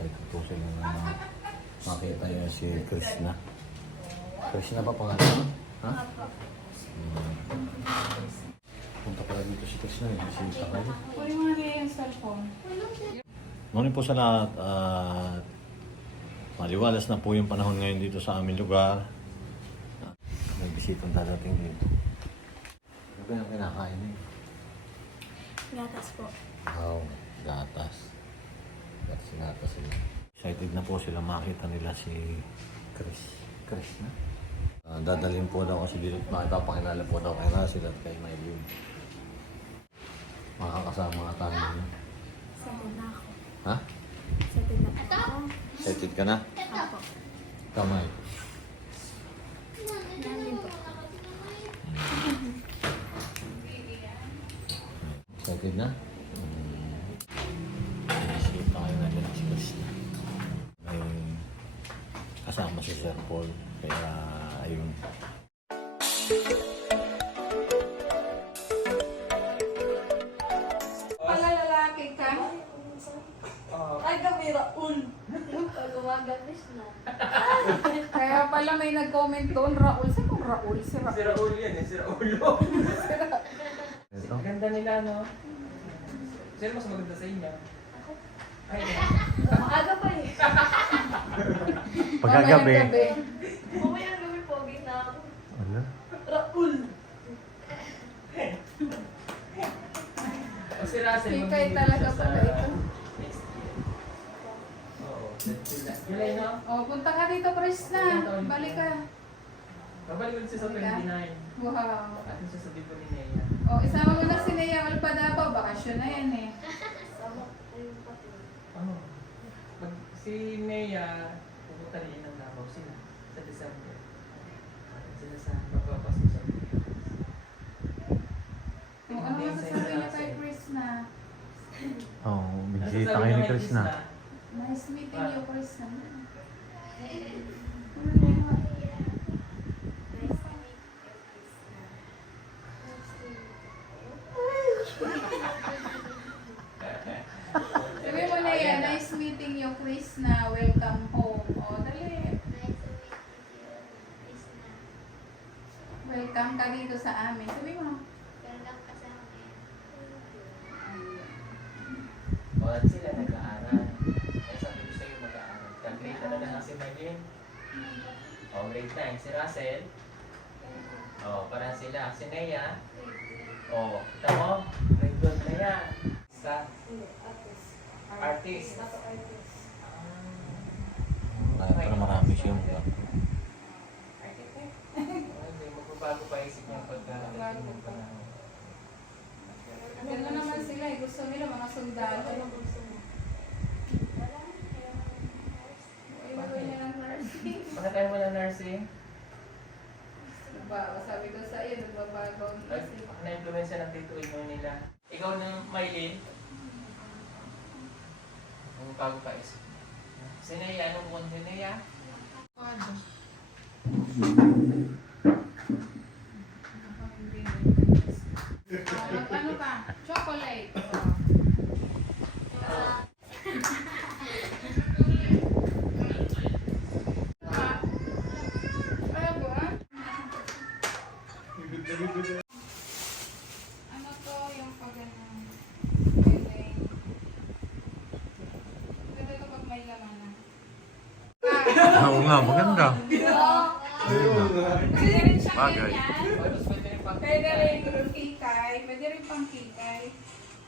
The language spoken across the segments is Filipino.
excited po sila na makita niya si Krishna. Krishna ba pangalan? Ha? Hmm. Punta pala dito si Krishna eh, si Takay. Kunin mo na yung cellphone. Morning po sa lahat. at maliwalas na po yung panahon ngayon dito sa aming lugar. May bisitang dadating dito. Ano ba yung kinakain niyo? Gatas po. Wow, gatas. Gatas gatas sila. Excited na po sila makita nila si Chris. Chris na? Ah, dadalhin po daw kasi dito. Makipapakilala po daw kay Russell at kay Mylene. Makakasama nga tayo niya. Excited na ako. Ha? Excited na po ako. Excited ka na? Apo. Kamay. Namin po. Excited na? Kasama si Sir Paul. Kaya ayun. Pala lalaki ka? Ay, Raul. Gumagalis na. Kaya pala may nag-comment doon, Raul. Saan kung Raul? Si Si Raul. Raul yan eh, si Raul. Ito. Ang ganda nila, no? Sino mas maganda sa inyo? Maaga pa eh. Pagkagabi. Mamaya gabi pogi na ako. Wala. Raul. o si Russell. Magbibigay talaga pala ito. July. July, no? Oh, punta ka dito, Chris na. Balik ka. Babalik ulit siya sa 29. Wow. Atin siya sa Bibo ni Nea. Oh, isama mo na si Nea Alpadapa. Bakasyon na yan eh. Sama ayun pati. Ano? Pag si Nea, pupunta rin ng Davao sila sa December. Sila sa magpapasok sa Pilipinas. Oh, ano masasabi niyo kay Chris na? Oo, oh, sasabi kayo ni Chris na. Nice meeting you, Chris na. Sabi mo na yan, nice meeting you, Chris na. Welcome home. Oh, dali. Welcome ka dito sa amin. Sabi mo. Wala sila nag-aaral. Kaya sabi ko sa'yo mag-aaral. Ka-grade na lang si Marlene. O, grade 9. Si Russell. O, parang sila. Si Nea. O, tamo. Grade 12 na yan. Sa artist. Ah, pero marami siyang Hindi, magbabago pa isip niya pagka Magbabago nagdating ng pa. panahon. Gano'n naman sila eh. Gusto nila mga sundalo. Iwagay niya ng nursing. Bakit tayo wala nursing? Diba? Sabi ko sa iyo, nagbabago ang Nag- isip. Na-influensya ng tito Ino nila. Ikaw na, Maylin. Ang bago pa isip. Si Nea, anong buwan si Nea? Ah, Ano ka? Chocolate. Ah. Ano ba? Ano to yung pag ano? Galing. Ganda to pag may laman na. Ah. Oo nga, maganda. Pwede rin siya Bagay. pwede rin kikay. Pwede rin pang kikay.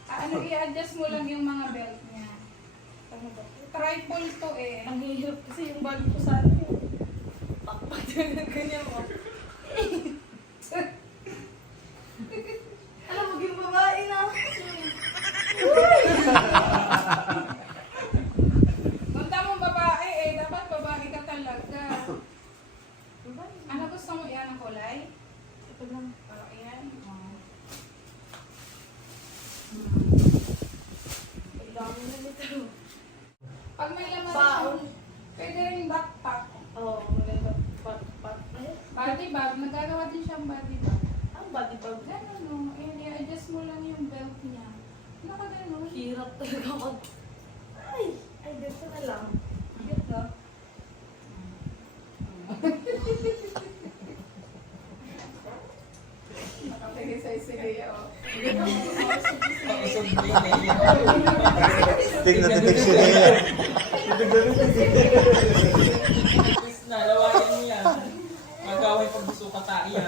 Ah, ano, i-adjust mo lang yung mga belt niya. Ano? Triple to eh. Ang hirap kasi yung bag ko sa akin. Pakpak yung ganyan mo. Alam mo, yung babae na. Punta mo babae eh. Dapat babae ka talaga. Ano gusto mo yan ang kulay? Ito lang. Oh, ayan. Oh. Ang dami na nito. Pag may laman Baon. pwede rin backpack. Oo, maganda. Pat, pat. Ay, Body bag. Nagagawa din siyang body bag. ang body bag. Ganun no. Ayan, i-adjust mo lang yung belt niya. Nakaganon. Hirap talaga ako. Ay! Ay, dito na lang. Dito. Nakatingin sa isigayo. Tingnan natin siya niya. Please na, lawayan mo yan. Magawin pag gusto ka tayo.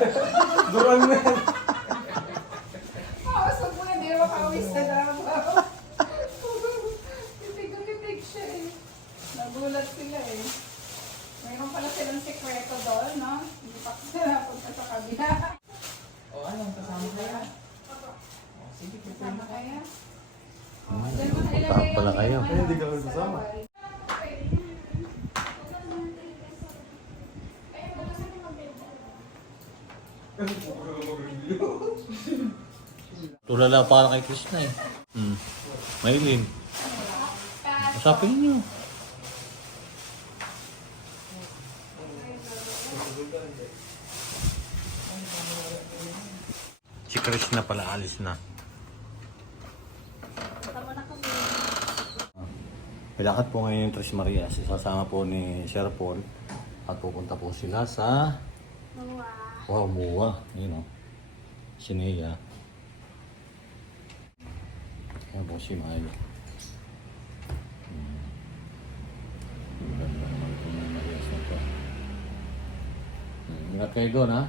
Oo, so po hindi naman makawis na drama. Titig na titig siya eh. Nagulat sila eh. Mayroon pala silang sekreto doon, no? Hindi pa sila napunta sa kabila. O ano, kasama kaya? O sige, Kasama kaya? Hmm, Diyan mo na punta ilagay pala yung- kayo. yung ano, Hindi ka kasama. bawal. Tulala para kay Krishna eh. Hmm. Maylin. Usapin niyo. Si Krishna pala alis na. Pilakad po ngayon yung Tres Marias. Isasama po ni Sir Paul. At pupunta po sila sa... Mga Wow, Muwa. Yun o. Sineya. Ayan po si Mayo. Hmm. Ang ganda naman po na to. Hmm, Ingat kayo doon ha.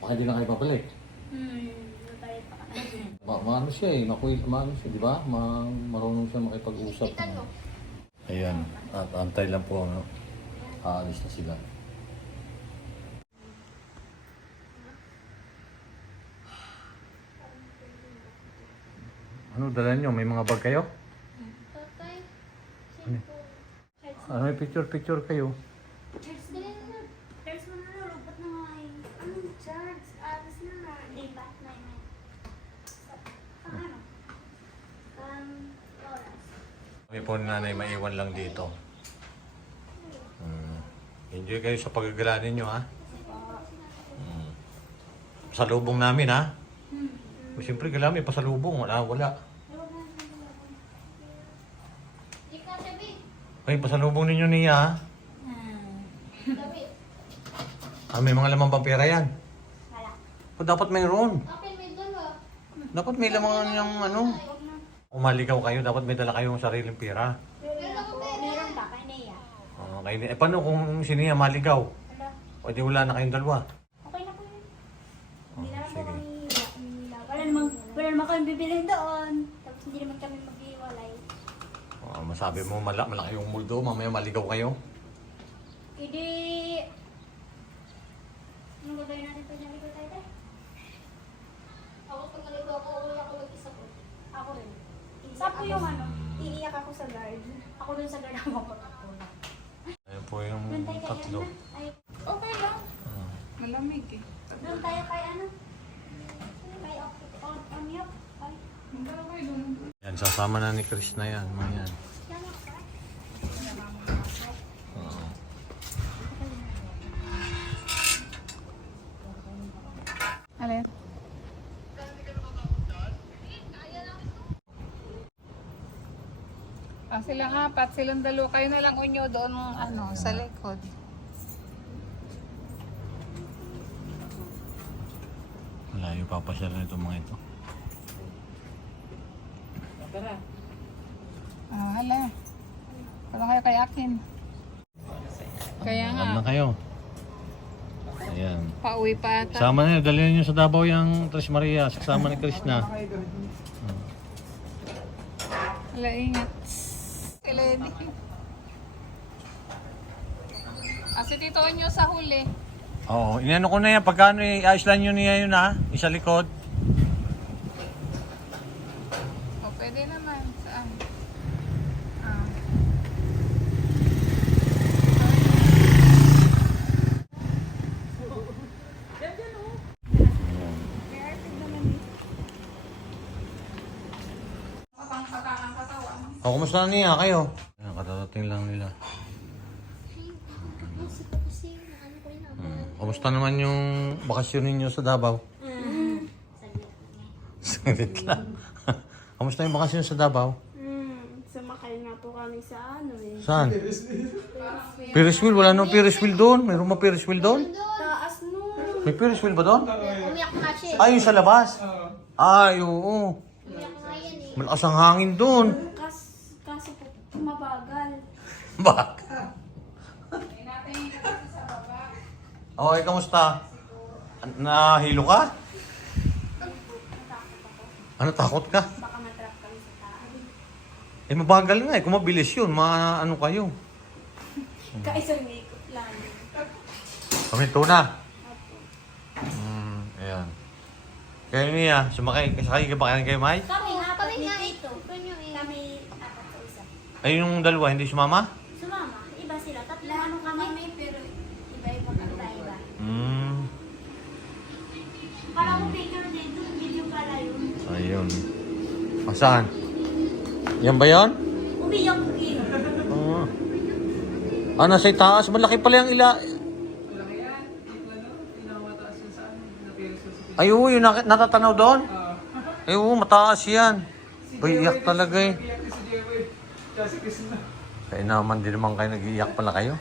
Baka di na kayo papalik. Hmm, natay pa ka. Ma maano siya eh, makuy, maano siya, di ba? Ma marunong siya makipag-usap. Ayan, at antay lang po, ano, aalis na sila. Ano, dala nyo? May mga bag kayo? Tatay, Ano? Ano, picture-picture kayo? Charge dali na na. There's mo na na nga eh. Anong charge? Alas na na. Di ba? Nine nine. Pang ano? Um, oras. Kami po nanay maiwan lang dito. Hmm. Enjoy kayo sa paggagala ninyo, ha? Hmm. Pasalubong namin, ha? Hmm. Siyempre, gala may pasalubong. Wala, wala. Ay, pasalubong ninyo niya, ha? Sabi. Ah, may mga lamang pang pera yan. Wala. O, dapat mayroon. Akin may dala. Dapat may lamang yung ano. Umaligaw kayo, dapat may dala kayong sariling pera. Meron ako pera. Meron ba kay Nea? Oh, kay, eh, paano kung si Nia maligaw? Wala. O di wala na kayong dalawa. Okay na po yun. Oh, Hindi naman po kami. Wala namang, wala namang kami bibilhin doon. Tapos hindi naman kami mag-iwalay. Oh, masabi mo, mala, malaki yung muldo, mamaya maligaw kayo. Hindi... Anong gagawin natin pag naligo tayo tayo? Ako pag naligo ako, uwi ako mag-isa ko. Ako rin. Saan po yung ano? Iiyak ako sa guard. Ako dun sa guard ako po yung tatlo. ano? Ay, Okay lang. Ah. Malamig eh. doon tayo kay ano? Kay on, on yop. Ay, Hindi okay doon. Yan, sasama na ni Chris na yan, mga yan. yan ako. Oo. Alin? Ah, silang apat, silang dalo. Kayo na lang unyo doon, ano, sa likod. Malayo papasyal na itong mga ito. Ah, hala. Parang kayo kay akin. Kaya nga, Alam na kayo. Ayan. pauwi pa ata. Sama na, dalhin nyo sa Davao yung Tres Maria, kasama ni Chris na. Hala, ingat. Sila yun. Ah, Tito Onyo sa huli. Oo, inano ko na yan, pagkano i-ayos lang nyo niya yun ha, isa likod. O, pwede naman. Saan? Ah. Kapang-kapang ang katawan. O, kumusta na niya kayo? Ayan, katatating lang nila. Hmm. Kumusta naman yung bakasyon ninyo sa Davao? Mm. Saglit lang. Kamusta yung bakasyon sa Davao? Hmm, sumakay nga po kami sa ano eh. Saan? Ferris wheel? Wala nang Ferris wheel doon. Mayroon ba Ferris wheel doon? Taas nun. May Ferris wheel ba doon? Umiyak nga siya. eh. Ay, yung sa labas? Ay, oo. Umiyak nga yan eh. Malakas ang hangin doon. Mabagal. Bak. May natin yung kasi sa baba. Okay, kamusta? Nahilo ka? Ano, takot ka? Baka matrap kami sa taas. Eh, mabagal nga eh. Kung mabilis yun, ma ano kayo. Kaisang ikot lang. Paminto na. Hmm, ayan. Kaya niya, sumakay, sakay ka ba kayo kay Mai? Kami, apat Kami ni nga. ito. Kanya eh. Kami, apat sa isa. Ay, yung dalawa, hindi sumama? Sumama, iba sila. Tatlo ano kami. pero iba-iba kami. Iba-iba. Hmm, Kala ko picture dito, video pala yun. ayun. O, saan? Yan ba yun? Umiyak ko yun. Oo. Ah, nasa itaas. Malaki pala yung ila. Malaki yan. Ano, pinamataas yun sa ano. Ay, oo, yung nak- natatanaw doon? Ah. Ay, oo, mataas yan. Si Bay, iyak Jeboy, talaga eh. Iyak din si Jeboy. Tsaka si Chris na. Kaya naman din naman kayo nag-iiyak pala kayo.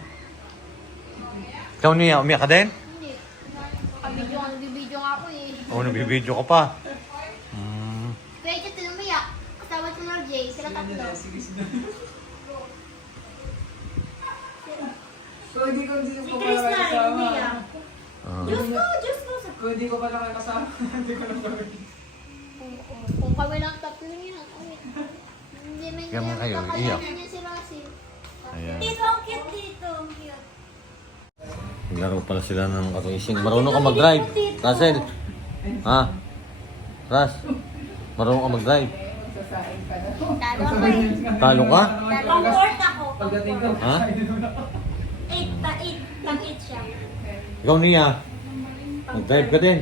Ikaw niya, umiyak ka din? Hindi. Nakabidyo nga, nagbibidyo nga ako eh. Oo, nabibideo ka pa. Hmm. Kaya ito tinumiyak. Kasama si Lord Jay, sila tatlo. yan, si Chris na. Kung hindi ko hindi ko pala rin, kasama. umiyak. Ah. Diyos ko, Diyos ko. Kung hindi ko pala kasama, hindi ko lang gawin. Kung, kami lang tatlo yan. Kami. Hindi Kaya mga kayo, iyak. niya si Russell. Ayan. Dito, ang cute dito. Ang cute. Naglaro pala sila ng racing. Marunong ka mag-drive. Russell. Ha? Ras. Marunong ka mag-drive. Talo ako eh. Talo ka? Pang fourth ako. Pagdating ko, Ha? Eight, ta eight. Pang eight siya. Ikaw niya. Mag-drive ka din.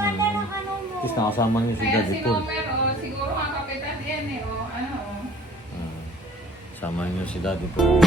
Ganda ng ano mo. Tapos nakasama niyo si Ayan Daddy si Paul. Nomer, oh. Siguro ang kapitan yan eh, oh. Ano, oh. Sama niyo si Daddy Paul.